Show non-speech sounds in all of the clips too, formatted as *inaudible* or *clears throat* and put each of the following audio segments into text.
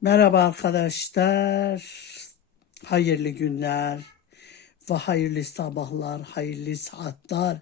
Merhaba arkadaşlar. Hayırlı günler ve hayırlı sabahlar, hayırlı saatler.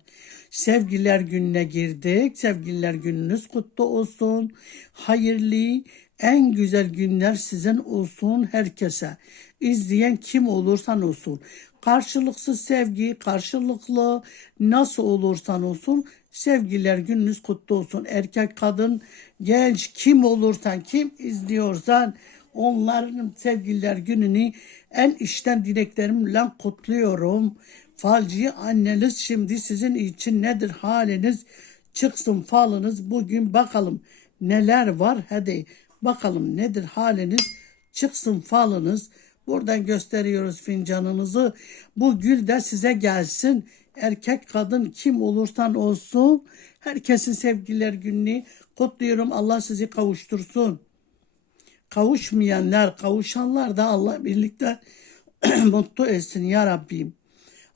Sevgililer gününe girdik. Sevgililer gününüz kutlu olsun. Hayırlı, en güzel günler sizin olsun herkese. İzleyen kim olursan olsun. Karşılıksız sevgi, karşılıklı nasıl olursan olsun sevgililer gününüz kutlu olsun. Erkek, kadın, genç kim olursan, kim izliyorsan onların sevgililer gününü en içten dileklerimle kutluyorum. Falcı anneniz şimdi sizin için nedir haliniz? Çıksın falınız bugün bakalım neler var hadi bakalım nedir haliniz? Çıksın falınız. Buradan gösteriyoruz fincanınızı. Bu gül de size gelsin. Erkek kadın kim olursan olsun. Herkesin sevgililer gününü kutluyorum. Allah sizi kavuştursun. Kavuşmayanlar, kavuşanlar da Allah birlikte *clears throat* mutlu etsin ya Rabbim.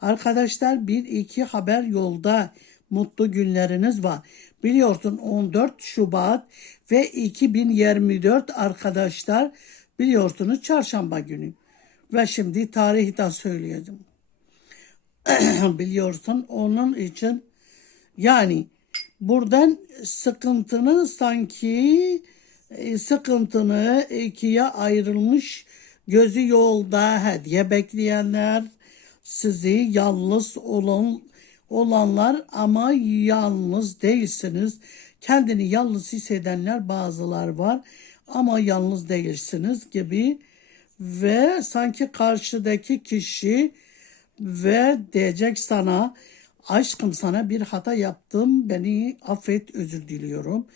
Arkadaşlar bir iki haber yolda mutlu günleriniz var. Biliyorsun 14 Şubat ve 2024 arkadaşlar biliyorsunuz çarşamba günü. Ve şimdi tarihi de söyleyeceğim. *clears throat* Biliyorsun onun için yani buradan sıkıntını sanki e, sıkıntını ikiye ayrılmış gözü yolda hediye bekleyenler sizi yalnız olan olanlar ama yalnız değilsiniz. Kendini yalnız hissedenler bazılar var ama yalnız değilsiniz gibi ve sanki karşıdaki kişi ve diyecek sana aşkım sana bir hata yaptım beni affet özür diliyorum.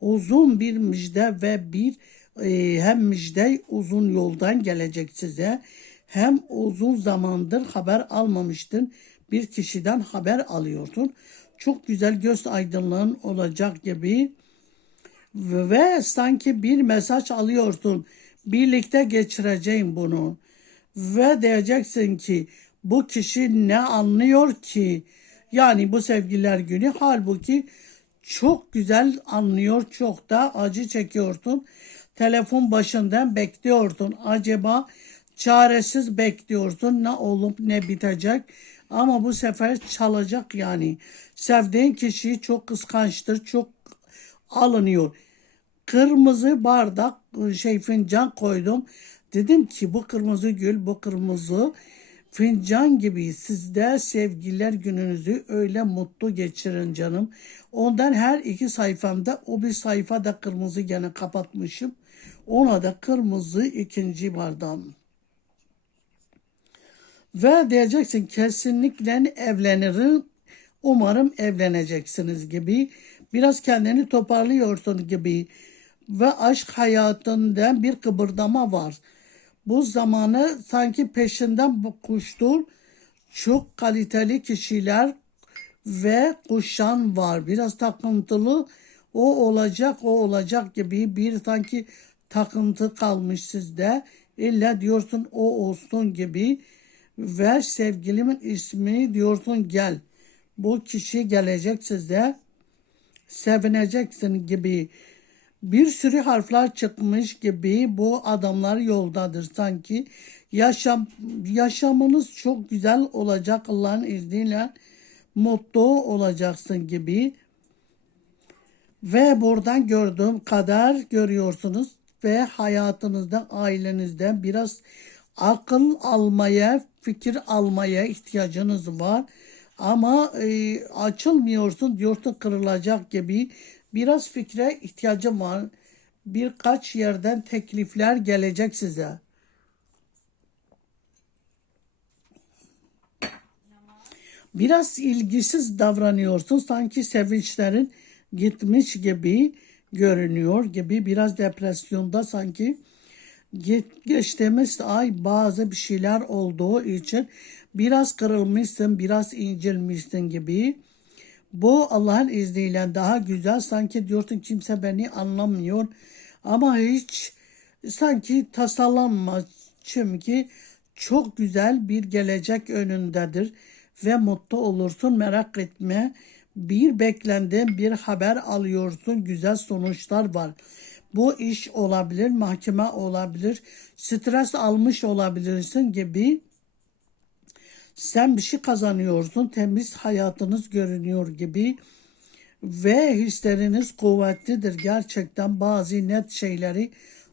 Uzun bir müjde ve bir e, hem müjde uzun yoldan gelecek size hem uzun zamandır haber almamıştın bir kişiden haber alıyorsun. Çok güzel göz aydınlığın olacak gibi ve sanki bir mesaj alıyorsun. Birlikte geçireceğim bunu. Ve diyeceksin ki bu kişi ne anlıyor ki? Yani bu sevgililer günü halbuki çok güzel anlıyor, çok da acı çekiyorsun. Telefon başından bekliyorsun. Acaba çaresiz bekliyorsun ne olup ne bitecek. Ama bu sefer çalacak yani. Sevdiğin kişiyi çok kıskançtır, çok alınıyor. Kırmızı bardak şey fincan koydum. Dedim ki bu kırmızı gül, bu kırmızı fincan gibi sizde sevgililer gününüzü öyle mutlu geçirin canım. Ondan her iki sayfamda o bir sayfa da kırmızı gene kapatmışım. Ona da kırmızı ikinci bardağım. Ve diyeceksin kesinlikle evlenirim. Umarım evleneceksiniz gibi. Biraz kendini toparlıyorsun gibi. Ve aşk hayatında bir kıpırdama var. Bu zamanı sanki peşinden kuştur. Çok kaliteli kişiler ve kuşan var. Biraz takıntılı o olacak o olacak gibi bir sanki takıntı kalmış sizde. İlla diyorsun o olsun gibi ve sevgilimin ismini diyorsun gel. Bu kişi gelecek size sevineceksin gibi bir sürü harfler çıkmış gibi bu adamlar yoldadır sanki. Yaşam, yaşamınız çok güzel olacak Allah'ın izniyle mutlu olacaksın gibi. Ve buradan gördüğüm kadar görüyorsunuz ve hayatınızda ailenizde biraz akıl almaya, fikir almaya ihtiyacınız var. Ama e, açılmıyorsun diyorsun kırılacak gibi biraz fikre ihtiyacım var. Birkaç yerden teklifler gelecek size. Biraz ilgisiz davranıyorsun. Sanki sevinçlerin gitmiş gibi görünüyor gibi. Biraz depresyonda sanki geçtiğimiz ay bazı bir şeyler olduğu için biraz kırılmışsın, biraz incilmişsin gibi. Bu Allah'ın izniyle daha güzel. Sanki diyorsun kimse beni anlamıyor. Ama hiç sanki tasalanma. Çünkü çok güzel bir gelecek önündedir. Ve mutlu olursun merak etme. Bir beklendiğin bir haber alıyorsun. Güzel sonuçlar var. Bu iş olabilir, mahkeme olabilir, stres almış olabilirsin gibi. Sen bir şey kazanıyorsun, temiz hayatınız görünüyor gibi ve hisleriniz kuvvetlidir. Gerçekten bazı net şeyleri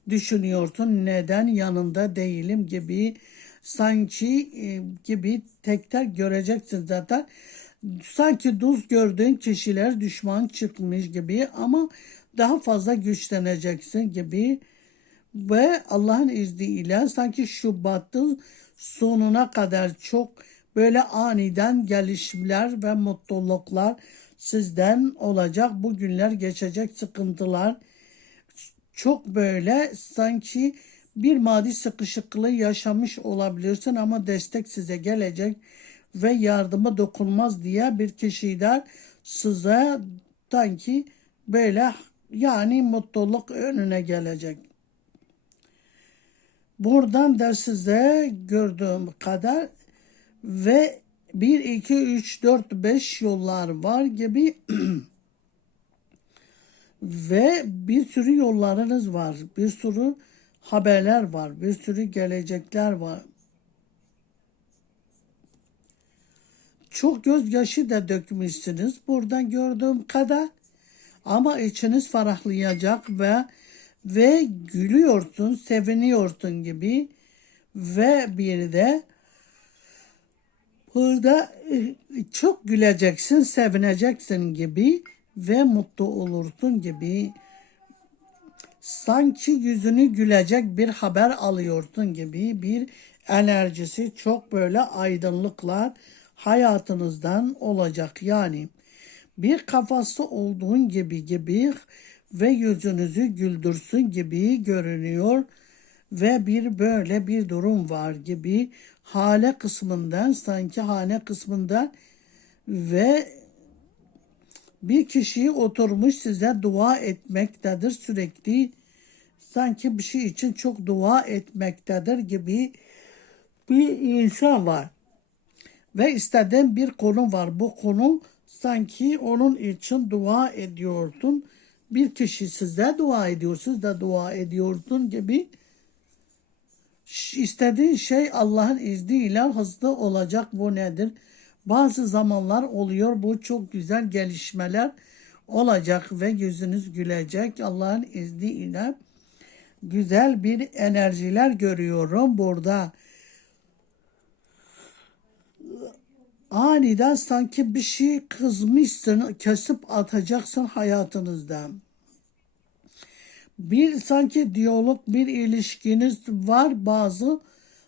düşünüyorsun. Neden yanında değilim gibi sanki e, gibi tek tek göreceksin zaten. Sanki duz gördüğün kişiler düşman çıkmış gibi ama daha fazla güçleneceksin gibi ve Allah'ın izniyle sanki Şubat'ın sonuna kadar çok böyle aniden gelişmeler ve mutluluklar sizden olacak. Bu günler geçecek sıkıntılar çok böyle sanki bir maddi sıkışıklığı yaşamış olabilirsin ama destek size gelecek ve yardıma dokunmaz diye bir kişiden size sanki böyle yani mutluluk önüne gelecek. Buradan da size gördüğüm kadar ve 1, 2, 3, 4, 5 yollar var gibi *clears throat* ve bir sürü yollarınız var. Bir sürü haberler var. Bir sürü gelecekler var. Çok gözyaşı da dökmüşsünüz buradan gördüğüm kadar. Ama içiniz ferahlayacak ve ve gülüyorsun, seviniyorsun gibi ve bir de burada e, çok güleceksin, sevineceksin gibi ve mutlu olursun gibi. Sanki yüzünü gülecek bir haber alıyorsun gibi bir enerjisi çok böyle aydınlıklar hayatınızdan olacak. Yani bir kafası olduğun gibi gibi ve yüzünüzü güldürsün gibi görünüyor ve bir böyle bir durum var gibi hale kısmından sanki hane kısmından ve bir kişi oturmuş size dua etmektedir sürekli. Sanki bir şey için çok dua etmektedir gibi bir insan var. Ve istediğin bir konu var. Bu konu sanki onun için dua ediyordun. Bir kişi size dua ediyor siz de dua ediyordun gibi istediğin şey Allah'ın izniyle hızlı olacak bu nedir? Bazı zamanlar oluyor bu çok güzel gelişmeler olacak ve yüzünüz gülecek Allah'ın izniyle. Güzel bir enerjiler görüyorum burada. Aniden sanki bir şey kızmışsın, kesip atacaksın hayatınızdan. Bir sanki diyalog, bir ilişkiniz var bazı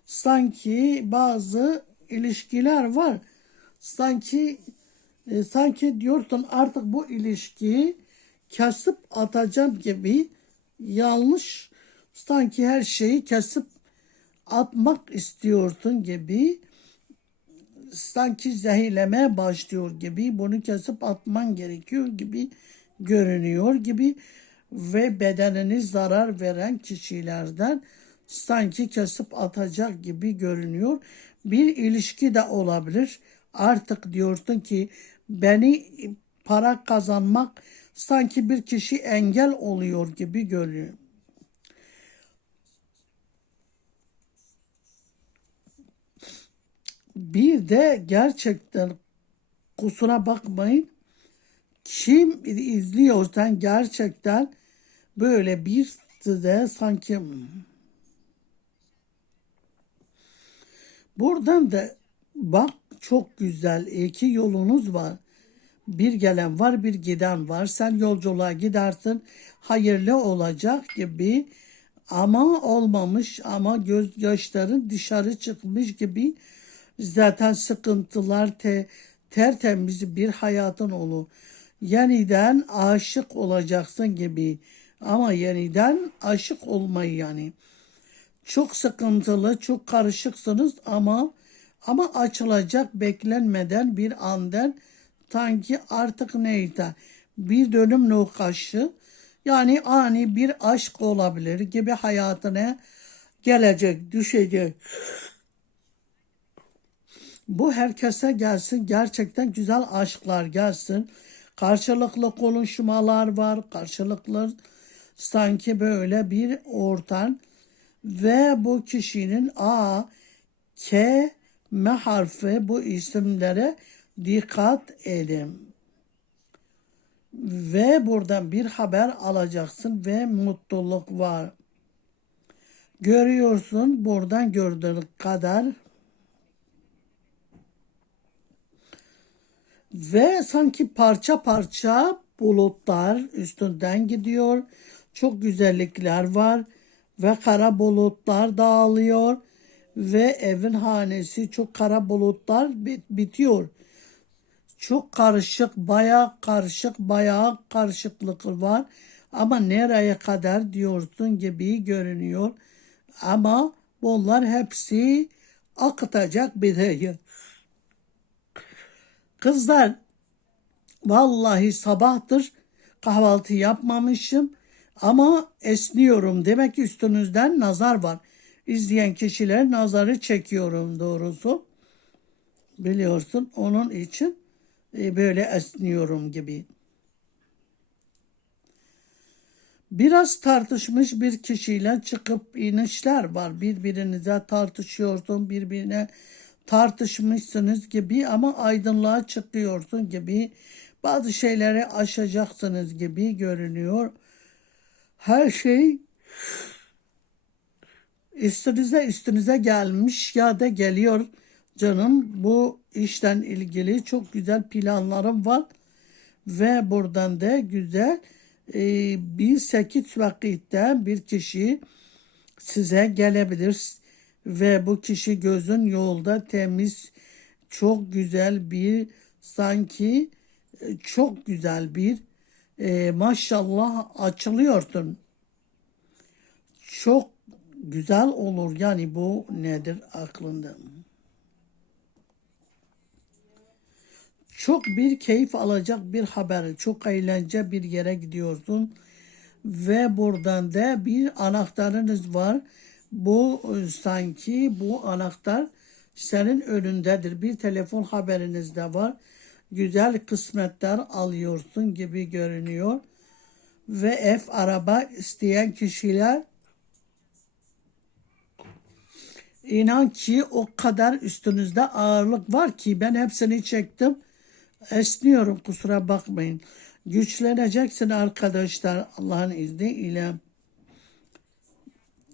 sanki bazı ilişkiler var. Sanki e, sanki diyorsun artık bu ilişkiyi kesip atacağım gibi yanlış sanki her şeyi kesip atmak istiyorsun gibi sanki zehirlemeye başlıyor gibi bunu kesip atman gerekiyor gibi görünüyor gibi ve bedenini zarar veren kişilerden sanki kesip atacak gibi görünüyor. Bir ilişki de olabilir Artık diyorsun ki beni para kazanmak sanki bir kişi engel oluyor gibi görüyor. Bir de gerçekten kusura bakmayın kim izliyorsan gerçekten böyle bir de sanki buradan da bak çok güzel iki yolunuz var. Bir gelen var bir giden var. Sen yolculuğa gidersin hayırlı olacak gibi ama olmamış ama gözyaşların dışarı çıkmış gibi zaten sıkıntılar te, tertemiz bir hayatın olur. Yeniden aşık olacaksın gibi ama yeniden aşık olmayı yani. Çok sıkıntılı, çok karışıksınız ama ama açılacak beklenmeden bir andan sanki artık neydi bir dönüm noktası yani ani bir aşk olabilir gibi hayatına gelecek, düşecek. Bu herkese gelsin. Gerçekten güzel aşklar gelsin. Karşılıklı konuşmalar var. Karşılıklı sanki böyle bir ortam ve bu kişinin A, K, M harfi bu isimlere dikkat edin. Ve buradan bir haber alacaksın ve mutluluk var. Görüyorsun buradan gördüğün kadar ve sanki parça parça bulutlar üstünden gidiyor. Çok güzellikler var ve kara bulutlar dağılıyor ve evin hanesi çok kara bulutlar bit- bitiyor. Çok karışık, bayağı karışık, bayağı karışıklık var. Ama nereye kadar diyorsun gibi görünüyor. Ama bunlar hepsi akıtacak bir şey. Kızlar, vallahi sabahtır kahvaltı yapmamışım ama esniyorum. Demek ki üstünüzden nazar var. İzleyen kişiler nazarı çekiyorum doğrusu. Biliyorsun onun için e, böyle esniyorum gibi. Biraz tartışmış bir kişiyle çıkıp inişler var. Birbirinize tartışıyorsun, birbirine tartışmışsınız gibi ama aydınlığa çıkıyorsun gibi. Bazı şeyleri aşacaksınız gibi görünüyor. Her şey üstünüze üstünüze gelmiş. Ya da geliyor canım. Bu işten ilgili çok güzel planlarım var. Ve buradan da güzel e, bir sekiz vakitte bir kişi size gelebilir. Ve bu kişi gözün yolda temiz çok güzel bir sanki e, çok güzel bir e, maşallah açılıyorsun. Çok güzel olur yani bu nedir aklında? Çok bir keyif alacak bir haber, çok eğlence bir yere gidiyorsun ve buradan da bir anahtarınız var. Bu e, sanki bu anahtar senin önündedir. Bir telefon haberiniz de var. Güzel kısmetler alıyorsun gibi görünüyor. Ve ev araba isteyen kişiler İnan ki o kadar üstünüzde ağırlık var ki ben hepsini çektim. Esniyorum kusura bakmayın. Güçleneceksin arkadaşlar Allah'ın izniyle.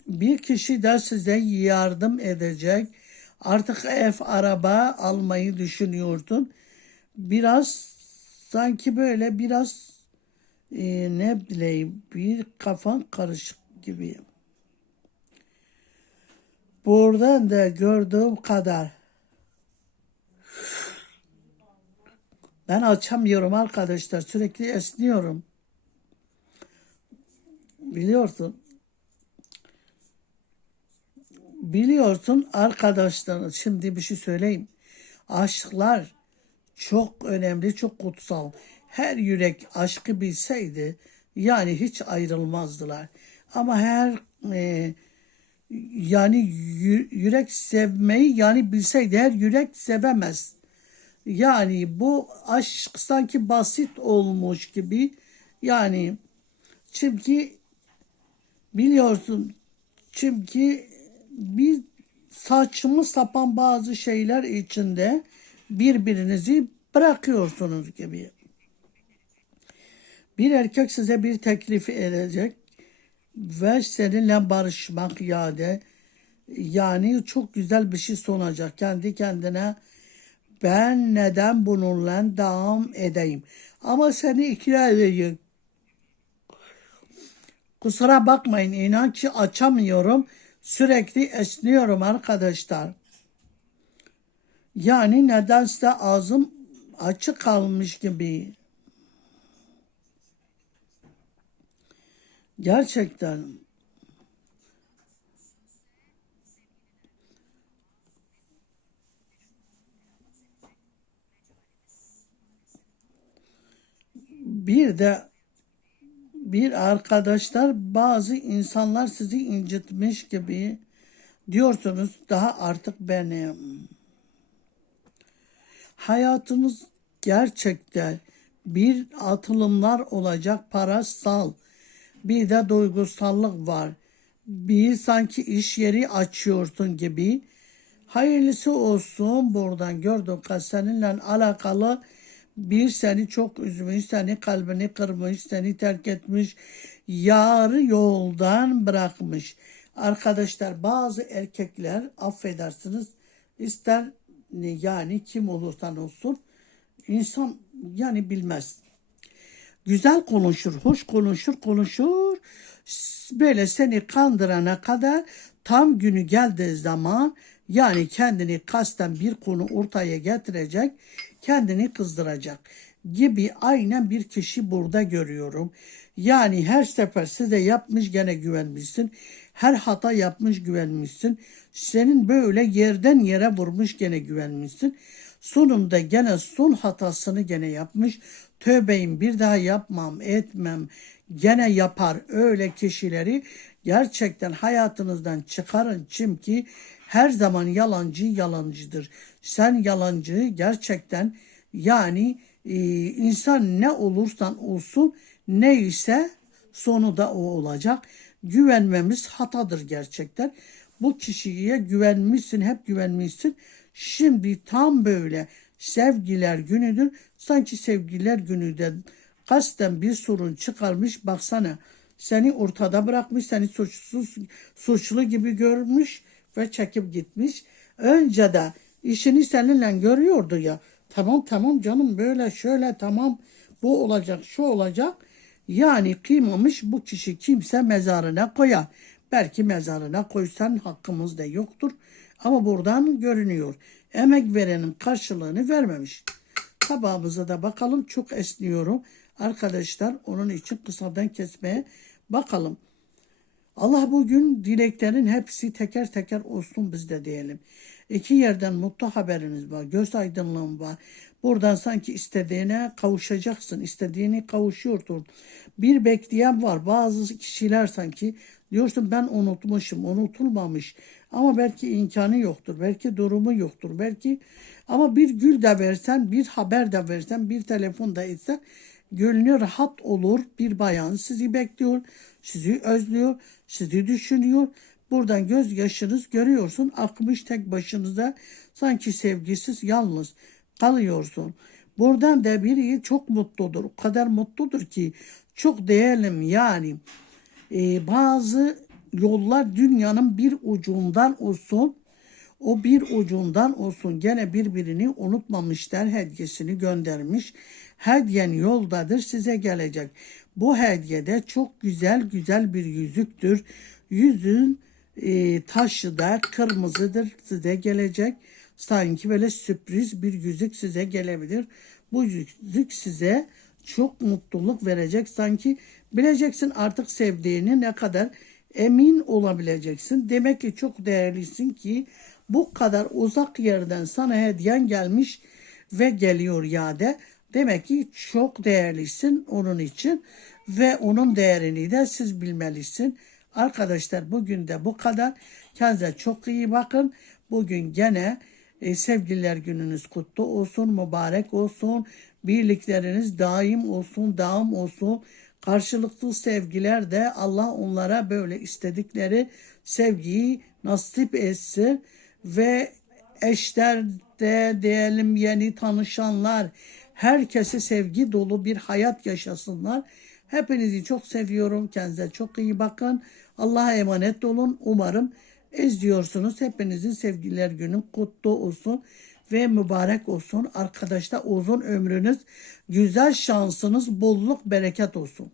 Bir kişi de size yardım edecek. Artık ev, araba almayı düşünüyordun. Biraz sanki böyle biraz e, ne bileyim bir kafan karışık gibi. Buradan da gördüğüm kadar ben açamıyorum arkadaşlar. Sürekli esniyorum. Biliyorsun. Biliyorsun arkadaşlar şimdi bir şey söyleyeyim. Aşklar çok önemli, çok kutsal. Her yürek aşkı bilseydi yani hiç ayrılmazdılar. Ama her e, yani yü- yürek sevmeyi yani bilseydi her yürek sevemez. Yani bu aşk sanki basit olmuş gibi. Yani çünkü biliyorsun çünkü bir saçma sapan bazı şeyler içinde birbirinizi bırakıyorsunuz gibi. Bir erkek size bir teklif edecek ve seninle barışmak ya da yani çok güzel bir şey sunacak. Kendi kendine ben neden bununla devam edeyim? Ama seni ikna edecek kusura bakmayın inan ki açamıyorum. Sürekli esniyorum arkadaşlar yani nedense ağzım açık kalmış gibi gerçekten bir de bir arkadaşlar bazı insanlar sizi incitmiş gibi diyorsunuz daha artık benim. Hayatınız gerçekten bir atılımlar olacak parasal Bir de duygusallık var. Bir sanki iş yeri açıyorsun gibi. Hayırlısı olsun buradan gördüm ki seninle alakalı bir seni çok üzmüş, seni kalbini kırmış, seni terk etmiş, yarı yoldan bırakmış. Arkadaşlar bazı erkekler affedersiniz ister yani kim olursan olsun insan yani bilmez. Güzel konuşur, hoş konuşur, konuşur. Böyle seni kandırana kadar tam günü geldiği zaman yani kendini kasten bir konu ortaya getirecek, kendini kızdıracak gibi aynen bir kişi burada görüyorum. Yani her sefer size yapmış gene güvenmişsin. Her hata yapmış güvenmişsin. Senin böyle yerden yere vurmuş gene güvenmişsin. Sonunda gene son hatasını gene yapmış. Tövbeyim bir daha yapmam etmem gene yapar öyle kişileri gerçekten hayatınızdan çıkarın çünkü her zaman yalancı yalancıdır. Sen yalancı gerçekten yani e, insan ne olursan olsun neyse sonu da o olacak. Güvenmemiz hatadır gerçekten. Bu kişiye güvenmişsin, hep güvenmişsin. Şimdi tam böyle sevgiler günüdür. Sanki sevgiler günüde kasten bir sorun çıkarmış. Baksana seni ortada bırakmış, seni suçsuz, suçlu gibi görmüş ve çekip gitmiş. Önce de işini seninle görüyordu ya. Tamam tamam canım böyle şöyle tamam bu olacak şu olacak. Yani kıymamış bu kişi kimse mezarına koyar. Belki mezarına koysan hakkımız da yoktur. Ama buradan görünüyor. Emek verenin karşılığını vermemiş. Tabağımıza da bakalım. Çok esniyorum. Arkadaşlar onun için kısadan kesmeye bakalım. Allah bugün dileklerin hepsi teker teker olsun bizde diyelim. İki yerden mutlu haberiniz var. Göz aydınlığım var. Buradan sanki istediğine kavuşacaksın. istediğini kavuşuyordur. Bir bekleyen var. Bazı kişiler sanki diyorsun ben unutmuşum. Unutulmamış. Ama belki imkanı yoktur. Belki durumu yoktur. Belki ama bir gül de versen, bir haber de versen, bir telefon da etsen gönlü rahat olur. Bir bayan sizi bekliyor, sizi özlüyor, sizi düşünüyor. Buradan gözyaşınız görüyorsun akmış tek başınıza sanki sevgisiz yalnız kalıyorsun. Buradan da biri çok mutludur. O kadar mutludur ki çok değerlim yani. Ee, bazı yollar dünyanın bir ucundan olsun o bir ucundan olsun gene birbirini unutmamışlar hediyesini göndermiş. Hediyen yoldadır size gelecek. Bu hediyede çok güzel güzel bir yüzüktür. Yüzün e, taşı da kırmızıdır size gelecek. Sanki böyle sürpriz bir yüzük size gelebilir. Bu yüzük size çok mutluluk verecek. Sanki bileceksin artık sevdiğini ne kadar emin olabileceksin. Demek ki çok değerlisin ki bu kadar uzak yerden sana hediyen gelmiş ve geliyor yade. Demek ki çok değerlisin onun için ve onun değerini de siz bilmelisin. Arkadaşlar bugün de bu kadar. Kendinize çok iyi bakın. Bugün gene e, sevgililer gününüz kutlu olsun, mübarek olsun. Birlikleriniz daim olsun, devam olsun. Karşılıklı sevgiler de Allah onlara böyle istedikleri sevgiyi nasip etsin ve eşler de diyelim yeni tanışanlar herkese sevgi dolu bir hayat yaşasınlar. Hepinizi çok seviyorum. Kendinize çok iyi bakın. Allah'a emanet olun. Umarım izliyorsunuz. Hepinizin sevgiler günü kutlu olsun ve mübarek olsun. Arkadaşlar uzun ömrünüz, güzel şansınız, bolluk, bereket olsun.